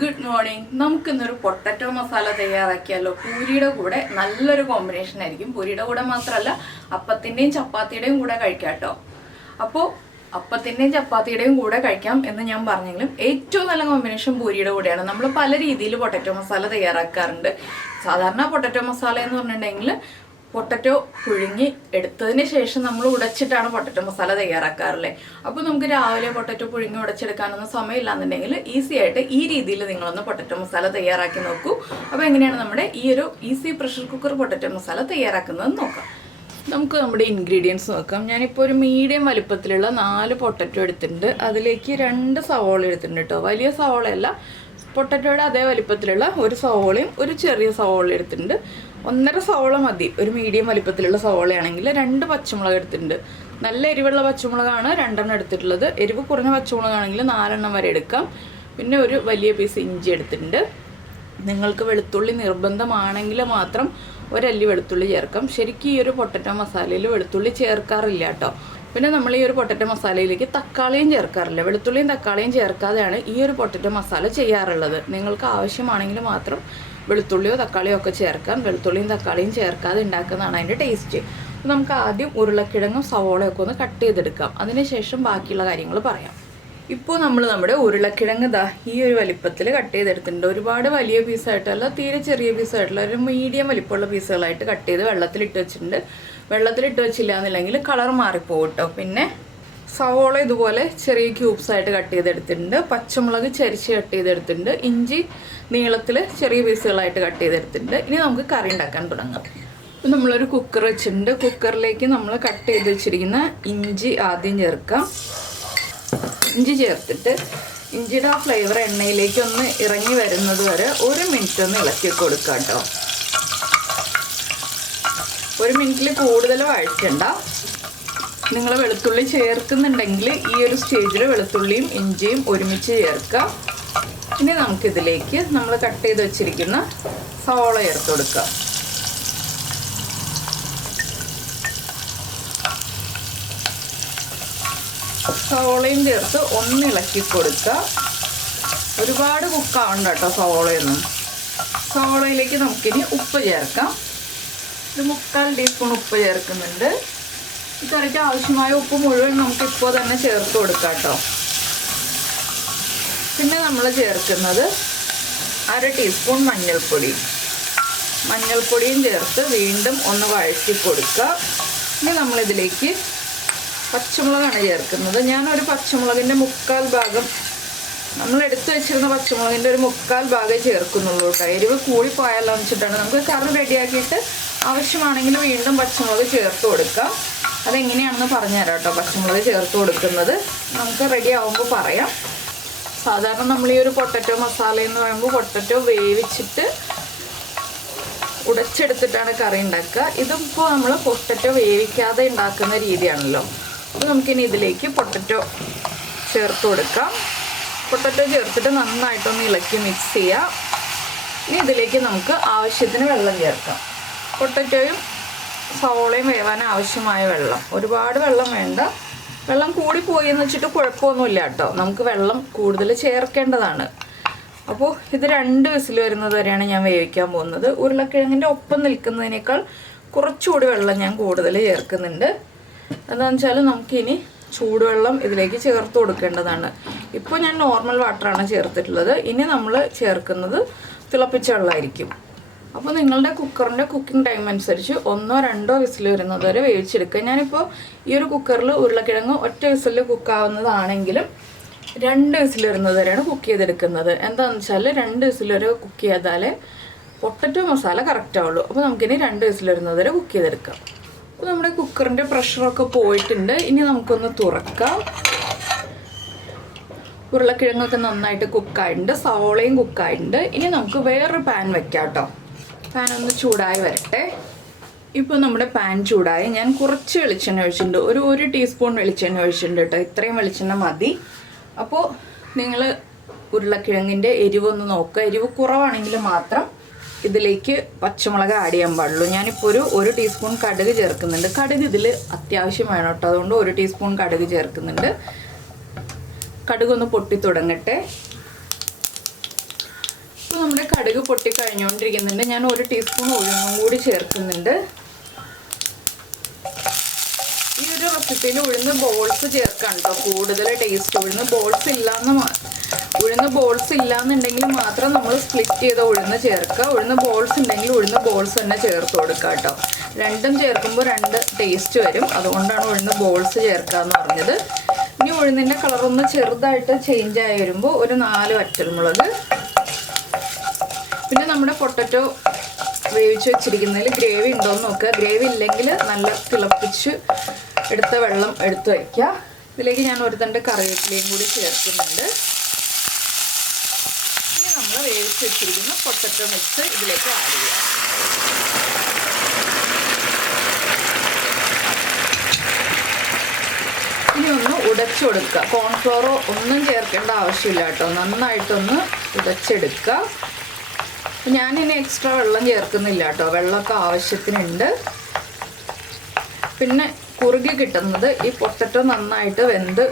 good morning. നമുക്ക് ഇന്നൊരു potato masala തയ്യാറാക്കിയാലോ. പൂരിയുടെ കൂടെ നല്ലൊരു കോമ്പിനേഷൻ ആയിരിക്കും. പൂരിയുടെ കൂടെ മാത്രമല്ല അപ്പത്തിന്റെയും ചപ്പാത്തിയുടെയും കൂടെ കഴിക്കാം ട്ടോ. അപ്പോൾ അപ്പത്തിന്റെയും ചപ്പാത്തിയുടെയും കൂടെ കഴിക്കാം എന്ന് ഞാൻ പറഞ്ഞെങ്കിലും ഏറ്റവും നല്ല കോമ്പിനേഷൻ പൂരിയുടെ കൂടെയാണ്. നമ്മൾ പല രീതിയിൽ പൊട്ടറ്റോ മസാല തയ്യാറാക്കാറുണ്ട്. സാധാരണ പൊട്ടറ്റോ മസാല എന്ന് പറഞ്ഞിട്ടുണ്ടെങ്കിൽ പൊട്ടറ്റോ പുഴുങ്ങി എടുത്തതിന് ശേഷം നമ്മൾ ഉടച്ചിട്ടാണ് പൊട്ടറ്റോ മസാല തയ്യാറാക്കാറില്ലേ. അപ്പോൾ നമുക്ക് രാവിലെ പൊട്ടറ്റോ പുഴുങ്ങി ഉടച്ചെടുക്കാനൊന്നും സമയമില്ലാന്നുണ്ടെങ്കിൽ ഈസി ആയിട്ട് ഈ രീതിയിൽ നിങ്ങളൊന്ന് പൊട്ടറ്റോ മസാല തയ്യാറാക്കി നോക്കൂ. അപ്പോൾ എങ്ങനെയാണ് നമ്മുടെ ഈ ഒരു easy pressure cooker potato masala തയ്യാറാക്കുന്നത് നോക്കാം. നമുക്ക് നമ്മുടെ ഇൻഗ്രീഡിയൻസ് നോക്കാം. ഞാനിപ്പോൾ ഒരു മീഡിയം വലിപ്പത്തിലുള്ള 4 പൊട്ടറ്റോ എടുത്തിട്ടുണ്ട്. അതിലേക്ക് 2 സവോള എടുത്തിട്ടുണ്ട് കേട്ടോ. വലിയ സവോളയല്ല, പൊട്ടറ്റോയുടെ അതേ വലിപ്പത്തിലുള്ള ഒരു സവോളയും ഒരു ചെറിയ സവോള എടുത്തിട്ടുണ്ട്. 1.5 സവോള മതി. ഒരു മീഡിയം വലിപ്പത്തിലുള്ള സവോളയാണെങ്കിൽ 2 പച്ചമുളക് എടുത്തിട്ടുണ്ട്. നല്ല എരിവുള്ള പച്ചമുളകാണ് 2 എടുത്തിട്ടുള്ളത്. എരിവ് കുറഞ്ഞ പച്ചമുളകാണെങ്കിൽ 4 വരെ എടുക്കാം. പിന്നെ ഒരു വലിയ പീസ് ഇഞ്ചി എടുത്തിട്ടുണ്ട്. നിങ്ങൾക്ക് വെളുത്തുള്ളി നിർബന്ധമാണെങ്കിൽ മാത്രം ഒരല്ലി വെളുത്തുള്ളി ചേർക്കാം. ശരിക്കും ഈ ഒരു പൊട്ടറ്റോ മസാലയിൽ വെളുത്തുള്ളി ചേർക്കാറില്ല കേട്ടോ. പിന്നെ നമ്മൾ ഈ ഒരു പൊട്ടറ്റോ മസാലയിലേക്ക് തക്കാളിയും ചേർക്കാറില്ല. വെളുത്തുള്ളിയും തക്കാളിയും ചേർക്കാതെയാണ് ഈ ഒരു പൊട്ടറ്റോ മസാല ചെയ്യാറുള്ളത്. നിങ്ങൾക്ക് ആവശ്യമാണെങ്കിൽ മാത്രം വെളുത്തുള്ളിയോ തക്കാളിയോ ഒക്കെ ചേർക്കാം. വെളുത്തുള്ളിയും തക്കാളിയും ചേർക്കാതെ ഉണ്ടാക്കുന്നതാണ് അതിൻ്റെ ടേസ്റ്റ്. നമുക്ക് ആദ്യം ഉരുളക്കിഴങ്ങും സവോളയൊക്കെ ഒന്ന് കട്ട് ചെയ്തെടുക്കാം. അതിനുശേഷം ബാക്കിയുള്ള കാര്യങ്ങൾ പറയാം. ഇപ്പോൾ നമ്മൾ നമ്മുടെ ഉരുളക്കിഴങ്ങ് ഈ ഒരു വലിപ്പത്തിൽ കട്ട് ചെയ്തെടുത്തിട്ടുണ്ട്. ഒരുപാട് വലിയ പീസായിട്ടല്ല, തീരെ ചെറിയ പീസായിട്ടുള്ള ഒരു മീഡിയം വലിപ്പമുള്ള പീസുകളായിട്ട് കട്ട് ചെയ്ത് വെള്ളത്തിലിട്ട് വെച്ചിട്ടുണ്ട്. വെള്ളത്തിലിട്ട് വെച്ചില്ല എന്നുണ്ടെങ്കിൽ കളർ മാറിപ്പോകും കേട്ടോ. പിന്നെ സവോള ഇതുപോലെ ചെറിയ ക്യൂബ്സായിട്ട് കട്ട് ചെയ്തെടുത്തിട്ടുണ്ട്. പച്ചമുളക് ചരിച്ച് കട്ട് ചെയ്തെടുത്തിട്ടുണ്ട്. ഇഞ്ചി നീളത്തിൽ ചെറിയ പീസുകളായിട്ട് കട്ട് ചെയ്തെടുത്തിട്ടുണ്ട്. ഇനി നമുക്ക് കറി ഉണ്ടാക്കാൻ തുടങ്ങാം. അപ്പോൾ നമ്മളൊരു കുക്കർ വെച്ചിട്ടുണ്ട്. കുക്കറിലേക്ക് നമ്മൾ കട്ട് ചെയ്ത് വെച്ചിരിക്കുന്ന ഇഞ്ചി ആദ്യം ചേർക്കാം. ഇഞ്ചി ചേർത്തിട്ട് ഇഞ്ചിയുടെ ആ ഫ്ലേവർ എണ്ണയിലേക്ക് ഒന്ന് ഇറങ്ങി വരുന്നത് വരെ 1 മിനിറ്റ് ഒന്ന് ഇളക്കി കൊടുക്കാം കേട്ടോ. 1 മിനിറ്റിൽ കൂടുതൽ വഴറ്റണ്ട. നിങ്ങൾ വെളുത്തുള്ളി ചേർക്കുന്നുണ്ടെങ്കിൽ ഈ ഒരു സ്റ്റേജിൽ വെളുത്തുള്ളിയും ഇഞ്ചിയും ഒരുമിച്ച് ചേർക്കാം. ഇനി നമുക്കിതിലേക്ക് നമ്മൾ കട്ട് ചെയ്ത് വെച്ചിരിക്കുന്ന സവോള ചേർത്ത് കൊടുക്കാം. സവോളയും ചേർത്ത് ഒന്ന് ഇളക്കി കൊടുക്കുക. ഒരുപാട് കുക്കാവണ്ട കേട്ടോ സവോളയൊന്നും. സവോളയിലേക്ക് നമുക്കിനി ഉപ്പ് ചേർക്കാം. ഒരു 3/4 ടീസ്പൂൺ ഉപ്പ് ചേർക്കുന്നുണ്ട്. ഈ കറിക്ക് ആവശ്യമായ ഉപ്പ് മുഴുവൻ നമുക്കിപ്പോൾ തന്നെ ചേർത്ത് കൊടുക്കാം കേട്ടോ. പിന്നെ നമ്മൾ ചേർക്കുന്നത് 1/2 ടീസ്പൂൺ മഞ്ഞൾപ്പൊടി. മഞ്ഞൾപ്പൊടിയും ചേർത്ത് വീണ്ടും ഒന്ന് വഴറ്റി കൊടുക്കുക. ഇനി നമ്മളിതിലേക്ക് പച്ചമുളകാണ് ചേർക്കുന്നത്. ഞാനൊരു പച്ചമുളകിൻ്റെ 1/4 ഭാഗം, നമ്മൾ എടുത്തു വെച്ചിരുന്ന പച്ചമുളകിൻ്റെ ഒരു 1/4 ഭാഗമേ ചേർക്കുന്നുള്ളൂ കേട്ടോ. എരിവ് കൂടിപ്പോയാലോ എന്ന് വെച്ചിട്ടാണ്. നമുക്ക് കറി റെഡിയാക്കിയിട്ട് ആവശ്യമാണെങ്കിൽ വീണ്ടും പച്ചമുളക് ചേർത്ത് കൊടുക്കാം. അതെങ്ങനെയാണെന്ന് പറഞ്ഞുതരാം കേട്ടോ. പച്ചമുളക് ചേർത്ത് കൊടുക്കുന്നത് നമുക്ക് റെഡി ആവുമ്പോൾ പറയാം. സാധാരണ നമ്മൾ ഈ ഒരു പൊട്ടറ്റോ മസാല എന്ന് പറയുമ്പോൾ പൊട്ടറ്റോ വേവിച്ചിട്ട് ഉടച്ചെടുത്തിട്ടാണ് കറി ഉണ്ടാക്കുക. ഇതിപ്പോൾ നമ്മൾ പൊട്ടറ്റോ വേവിക്കാതെ ഉണ്ടാക്കുന്ന രീതിയാണല്ലോ. അപ്പോൾ നമുക്കിനി ഇതിലേക്ക് പൊട്ടറ്റോ ചേർത്ത് കൊടുക്കാം. പൊട്ടറ്റോ ചേർത്തിട്ട് നന്നായിട്ടൊന്ന് ഇളക്കി മിക്സ് ചെയ്യാം. ഇനി ഇതിലേക്ക് നമുക്ക് ആവശ്യത്തിന് വെള്ളം ചേർക്കാം. പൊട്ടറ്റോയും സവോളയും വേവാൻ ആവശ്യമായ വെള്ളം. ഒരുപാട് വെള്ളം വേണ്ട. വെള്ളം കൂടിപ്പോയി എന്ന് വെച്ചിട്ട് കുഴപ്പമൊന്നുമില്ല കേട്ടോ. നമുക്ക് വെള്ളം കൂടുതൽ ചേർക്കേണ്ടതാണ്. അപ്പോൾ ഇത് 2 വിസിൽ വരുന്നത് വരെയാണ് ഞാൻ വേവിക്കാൻ പോകുന്നത്. ഉരുളക്കിഴങ്ങിൻ്റെ ഒപ്പം നിൽക്കുന്നതിനേക്കാൾ കുറച്ചുകൂടി വെള്ളം ഞാൻ കൂടുതൽ ചേർക്കുന്നുണ്ട്. എന്താണെന്ന് വെച്ചാൽ നമുക്കിനി ചൂടുവെള്ളം ഇതിലേക്ക് ചേർത്ത് കൊടുക്കേണ്ടതാണ്. ഇപ്പോൾ ഞാൻ നോർമൽ വാട്ടറാണ് ചേർത്തിട്ടുള്ളത്. ഇനി നമ്മൾ ചേർക്കുന്നത് തിളപ്പിച്ച വെള്ളമായിരിക്കും. അപ്പോൾ നിങ്ങളുടെ കുക്കറിൻ്റെ കുക്കിംഗ് ടൈം അനുസരിച്ച് 1 or 2 വിസിൽ വരുന്നത് വരെ വേവിച്ചെടുക്കുക. ഞാനിപ്പോൾ ഈ ഒരു കുക്കറിൽ ഉരുളക്കിഴങ്ങ് ഒറ്റ വിസിലിൽ കുക്കാവുന്നതാണെങ്കിലും 2 വിസിൽ വരുന്നത് വരെയാണ് കുക്ക് ചെയ്തെടുക്കുന്നത്. എന്താണെന്ന് വെച്ചാൽ 2 വിസിൽ വരെ കുക്ക് ചെയ്താലേ പൊട്ടറ്റോ മസാല കറക്റ്റ് ആവുള്ളൂ. അപ്പോൾ നമുക്കിനി 2 വിസിൽ വരുന്നത് വരെ കുക്ക് ചെയ്തെടുക്കാം. അപ്പോൾ നമ്മുടെ കുക്കറിൻ്റെ പ്രഷറൊക്കെ പോയിട്ടുണ്ട്. ഇനി നമുക്കൊന്ന് തുറക്കാം. ഉരുളക്കിഴങ്ങൊക്കെ നന്നായിട്ട് കുക്കായിട്ടുണ്ട്. സവോളയും കുക്കായിട്ടുണ്ട്. ഇനി നമുക്ക് വേറൊരു പാൻ വെക്കാം കേട്ടോ. പാൻ ഒന്ന് ചൂടായി വരട്ടെ. ഇപ്പോൾ നമ്മുടെ പാൻ ചൂടായി. ഞാൻ കുറച്ച് വെളിച്ചെണ്ണ ഒഴിച്ചിട്ടുണ്ട്. 1 ടീസ്പൂൺ വെളിച്ചെണ്ണ ഒഴിച്ചിട്ടുണ്ട് കേട്ടോ. ഇത്രയും വെളിച്ചെണ്ണ മതി. അപ്പോൾ നിങ്ങൾ ഉരുളക്കിഴങ്ങിൻ്റെ എരിവൊന്ന് നോക്കുക. എരിവ് കുറവാണെങ്കിൽ മാത്രം ഇതിലേക്ക് പച്ചമുളക് ആഡ് ചെയ്യാൻ പാടുള്ളൂ. ഞാനിപ്പോൾ 1 ടീസ്പൂൺ കടുക് ചേർക്കുന്നുണ്ട്. കടുക് ഇതിൽ അത്യാവശ്യം വേണം കേട്ടോ. അതുകൊണ്ട് 1 ടീസ്പൂൺ കടുക് ചേർക്കുന്നുണ്ട്. കടുകൊന്ന് പൊട്ടി തുടങ്ങട്ടെ. ഇപ്പോൾ നമ്മുടെ കടുക് പൊട്ടി കഴിഞ്ഞുകൊണ്ടിരിക്കുന്നുണ്ട്. ഞാൻ 1 ടീസ്പൂൺ ഉഴുന്നും കൂടി ചേർക്കുന്നുണ്ട്. ഈ ഒരു റെസിപ്പിയിൽ ഉഴുന്ന് ബോൾസ് ചേർക്കാം കേട്ടോ കൂടുതൽ ടേസ്റ്റ്. ഉഴുന്ന് ബോൾസ് ഇല്ലാന്നുണ്ടെങ്കിൽ മാത്രം നമ്മൾ സ്പ്ലിറ്റ് ചെയ്ത ഉഴുന്ന് ചേർക്കുക. ഉഴുന്ന് ബോൾസ് ഉണ്ടെങ്കിൽ ഉഴുന്ന് ബോൾസ് തന്നെ ചേർത്ത് കൊടുക്കുക കേട്ടോ. രണ്ടും ചേർക്കുമ്പോൾ 2 ടേസ്റ്റ് വരും. അതുകൊണ്ടാണ് ഉഴുന്ന് ബോൾസ് ചേർക്കാന്ന് പറഞ്ഞത്. ഇനി ഉഴുന്നിൻ്റെ കളറൊന്ന് ചെറുതായിട്ട് ചേഞ്ച് ആയി വരുമ്പോൾ ഒരു 4 വറ്റൽമുളക്. പിന്നെ നമ്മുടെ പൊട്ടറ്റോ വേവിച്ച് വെച്ചിരിക്കുന്നതിൽ ഗ്രേവി ഉണ്ടോയെന്ന് നോക്കുക. ഗ്രേവി ഇല്ലെങ്കിൽ നല്ല തിളപ്പിച്ച് എടുത്ത വെള്ളം എടുത്ത് വയ്ക്കുക. ഇതിലേക്ക് ഞാൻ 1 തണ്ട് കറിവേപ്പിലയും കൂടി ചേർക്കുന്നുണ്ട്. ഇനി നമ്മൾ വേവിച്ച് വെച്ചിരിക്കുന്ന പൊട്ടറ്റോ മിക്സ് ഇതിലേക്ക് ആഡ് ചെയ്യാം. ഇനി ഒന്ന് ഉടച്ചു കൊടുക്കുക. കോൺഫ്ലോറോ ഒന്നും ചേർക്കേണ്ട ആവശ്യമില്ല കേട്ടോ. നന്നായിട്ടൊന്ന് ഉടച്ചെടുക്കുക. ഞാനിനി എക്സ്ട്രാ വെള്ളം ചേർക്കുന്നില്ല കേട്ടോ. വെള്ളമൊക്കെ ആവശ്യത്തിനുണ്ട്. പിന്നെ കുറുകി കിട്ടുന്നത് ഈ പൊട്ടറ്റോ നന്നായിട്ട് വെന്ത്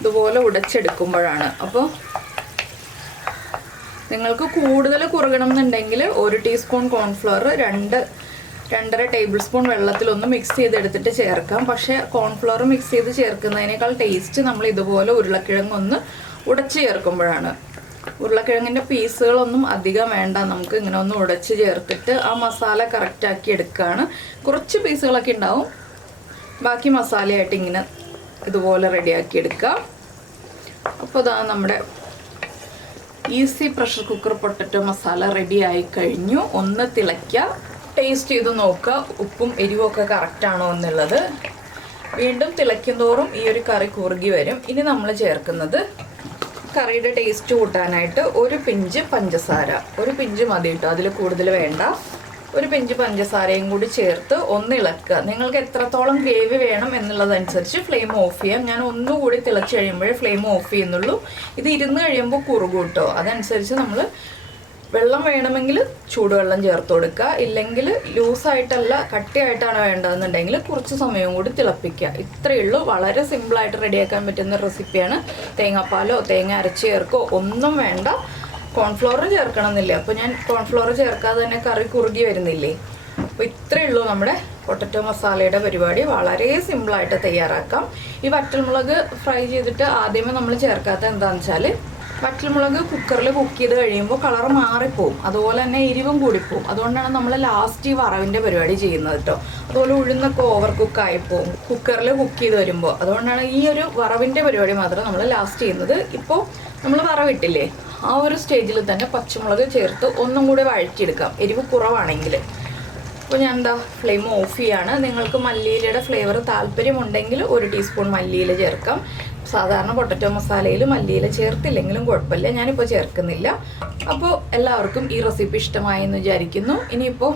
ഇതുപോലെ ഉടച്ചെടുക്കുമ്പോഴാണ്. അപ്പോൾ നിങ്ങൾക്ക് കൂടുതൽ കുറുകണം എന്നുണ്ടെങ്കിൽ 1 ടീസ്പൂൺ കോൺഫ്ലവർ 2-2.5 ടേബിൾ സ്പൂൺ വെള്ളത്തിലൊന്ന് മിക്സ് ചെയ്തെടുത്തിട്ട് ചേർക്കാം. പക്ഷേ കോൺഫ്ലവർ മിക്സ് ചെയ്ത് ചേർക്കുന്നതിനേക്കാൾ ടേസ്റ്റ് നമ്മൾ ഇതുപോലെ ഉരുളക്കിഴങ്ങൊന്ന് ഉടച്ച് ചേർക്കുമ്പോഴാണ്. ഉരുളക്കിഴങ്ങിൻ്റെ പീസുകളൊന്നും അധികം വേണ്ട. നമുക്ക് ഇങ്ങനെ ഒന്ന് ഉടച്ച് ചേർത്തിട്ട് ആ മസാല കറക്റ്റാക്കി എടുക്കുകയാണ്. കുറച്ച് പീസുകളൊക്കെ ഉണ്ടാവും. ബാക്കി മസാലയായിട്ട് ഇങ്ങനെ ഇതുപോലെ റെഡിയാക്കി എടുക്കുക. അപ്പോൾ ഇതാ നമ്മുടെ easy pressure cooker potato masala ready ആയി കഴിഞ്ഞു. ഒന്ന് തിളയ്ക്കുക. ടേസ്റ്റ് ചെയ്ത് നോക്കുക ഉപ്പും എരിവും ഒക്കെ കറക്റ്റാണോ എന്നുള്ളത്. വീണ്ടും തിളയ്ക്കും തോറും ഈ ഒരു കറി കുറുകി വരും. ഇനി നമ്മൾ ചേർക്കുന്നത് കറിയുടെ ടേസ്റ്റ് കൂട്ടാനായിട്ട് 1 പിഞ്ച് പഞ്ചസാര. 1 പിഞ്ച് മതി കേട്ടോ, അതിൽ കൂടുതൽ വേണ്ട. 1 പിഞ്ച് പഞ്ചസാരയും കൂടി ചേർത്ത് ഒന്ന് ഇളക്കുക. നിങ്ങൾക്ക് എത്രത്തോളം ഗ്രേവി വേണം എന്നുള്ളതനുസരിച്ച് ഫ്ലെയിം ഓഫ് ചെയ്യാം. ഞാൻ ഒന്നുകൂടി തിളച്ച് കഴിയുമ്പോഴേ ഫ്ലെയിം ഓഫ് ചെയ്യുന്നുള്ളൂ. ഇത് ഇരുന്ന് കഴിയുമ്പോൾ കുറുകും കേട്ടോ. അതനുസരിച്ച് നമ്മൾ വെള്ളം വേണമെങ്കിൽ ചൂടുവെള്ളം ചേർത്ത് കൊടുക്കുക. ഇല്ലെങ്കിൽ ലൂസായിട്ടല്ല കട്ടിയായിട്ടാണ് വേണ്ടതെന്നുണ്ടെങ്കിൽ കുറച്ച് സമയം കൂടി തിളപ്പിക്കുക. ഇത്രയേ ഉള്ളൂ. വളരെ സിമ്പിളായിട്ട് റെഡിയാക്കാൻ പറ്റുന്ന റെസിപ്പിയാണ്. തേങ്ങാപ്പാലോ തേങ്ങ അരച്ച് ചേർക്കോ ഒന്നും വേണ്ട. കോൺഫ്ലവർ ചേർക്കണം എന്നില്ല. അപ്പോൾ ഞാൻ കോൺഫ്ലവർ ചേർക്കാതെ തന്നെ കറി കുറുകി വരുന്നില്ലേ. അപ്പോൾ ഇത്രയേ ഉള്ളൂ നമ്മുടെ പൊട്ടറ്റോ മസാലയുടെ പരിപാടി. വളരെ സിമ്പിളായിട്ട് തയ്യാറാക്കാം. ഈ വറ്റൽമുളക് ഫ്രൈ ചെയ്തിട്ട് ആദ്യമേ നമ്മൾ ചേർക്കാത്ത എന്താണെന്ന് വെച്ചാൽ വറ്റൽമുളക് കുക്കറിൽ കുക്ക് ചെയ്ത് കഴിയുമ്പോൾ കളർ മാറിപ്പോവും. അതുപോലെ തന്നെ എരിവും കൂടിപ്പോവും. അതുകൊണ്ടാണ് നമ്മൾ ലാസ്റ്റ് ഈ വറവിൻ്റെ പരിപാടി ചെയ്യുന്നത് കേട്ടോ. അതുപോലെ ഉഴുന്നൊക്കെ ഓവർ കുക്കായിപ്പോവും കുക്കറിൽ കുക്ക് ചെയ്ത് വരുമ്പോൾ. അതുകൊണ്ടാണ് ഈ ഒരു വറവിൻ്റെ പരിപാടി മാത്രം നമ്മൾ ലാസ്റ്റ് ചെയ്യുന്നത്. ഇപ്പോൾ നമ്മൾ വറവിട്ടില്ലേ, ആ ഒരു സ്റ്റേജിൽ തന്നെ പച്ചമുളക് ചേർത്ത് ഒന്നും കൂടെ വഴറ്റിയെടുക്കാം, എരിവ് കുറവാണെങ്കിൽ. അപ്പോൾ ഞാൻ എന്താ ഫ്ലെയിം ഓഫ് ചെയ്യാണ്. നിങ്ങൾക്ക് മല്ലിയിലയുടെ ഫ്ലേവർ താല്പര്യമുണ്ടെങ്കിൽ 1 ടീസ്പൂൺ മല്ലിയില ചേർക്കാം. സാധാരണ പൊട്ടറ്റോ മസാലയിൽ മല്ലിയില ചേർത്തില്ലെങ്കിലും കുഴപ്പമില്ല. ഞാനിപ്പോൾ ചേർക്കുന്നില്ല. അപ്പോൾ എല്ലാവർക്കും ഈ റെസിപ്പി ഇഷ്ടമായി എന്ന് വിചാരിക്കുന്നു. ഇനിയിപ്പോൾ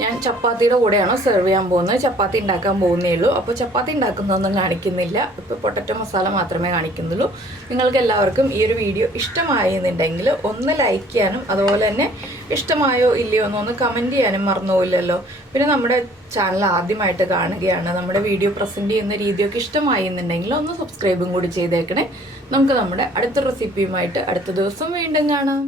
ഞാൻ ചപ്പാത്തിയുടെ കൂടെയാണ് സെർവ് ചെയ്യാൻ പോകുന്നത്. ചപ്പാത്തി ഉണ്ടാക്കാൻ പോകുന്നേ ഉള്ളൂ. അപ്പോൾ ചപ്പാത്തി ഉണ്ടാക്കുന്നതൊന്നും കാണിക്കുന്നില്ല. ഇപ്പോൾ പൊട്ടറ്റോ മസാല മാത്രമേ കാണിക്കുന്നുള്ളൂ. നിങ്ങൾക്ക് എല്ലാവർക്കും ഈ ഒരു വീഡിയോ ഇഷ്ടമായി എന്നുണ്ടെങ്കിൽ ഒന്ന് ലൈക്ക് ചെയ്യാനും അതുപോലെ തന്നെ ഇഷ്ടമായോ ഇല്ലയോ എന്നൊന്ന് കമൻറ്റ് ചെയ്യാനും മറന്നുപോയില്ലല്ലോ. പിന്നെ നമ്മുടെ ചാനൽ ആദ്യമായിട്ട് കാണുകയാണ്, നമ്മുടെ വീഡിയോ പ്രസൻറ്റ് ചെയ്യുന്ന രീതിയൊക്കെ ഇഷ്ടമായി എന്നുണ്ടെങ്കിൽ ഒന്ന് സബ്സ്ക്രൈബും കൂടി ചെയ്തേക്കണേ. നമുക്ക് നമ്മുടെ അടുത്ത റെസിപ്പിയുമായിട്ട് അടുത്ത ദിവസം വീണ്ടും കാണാം.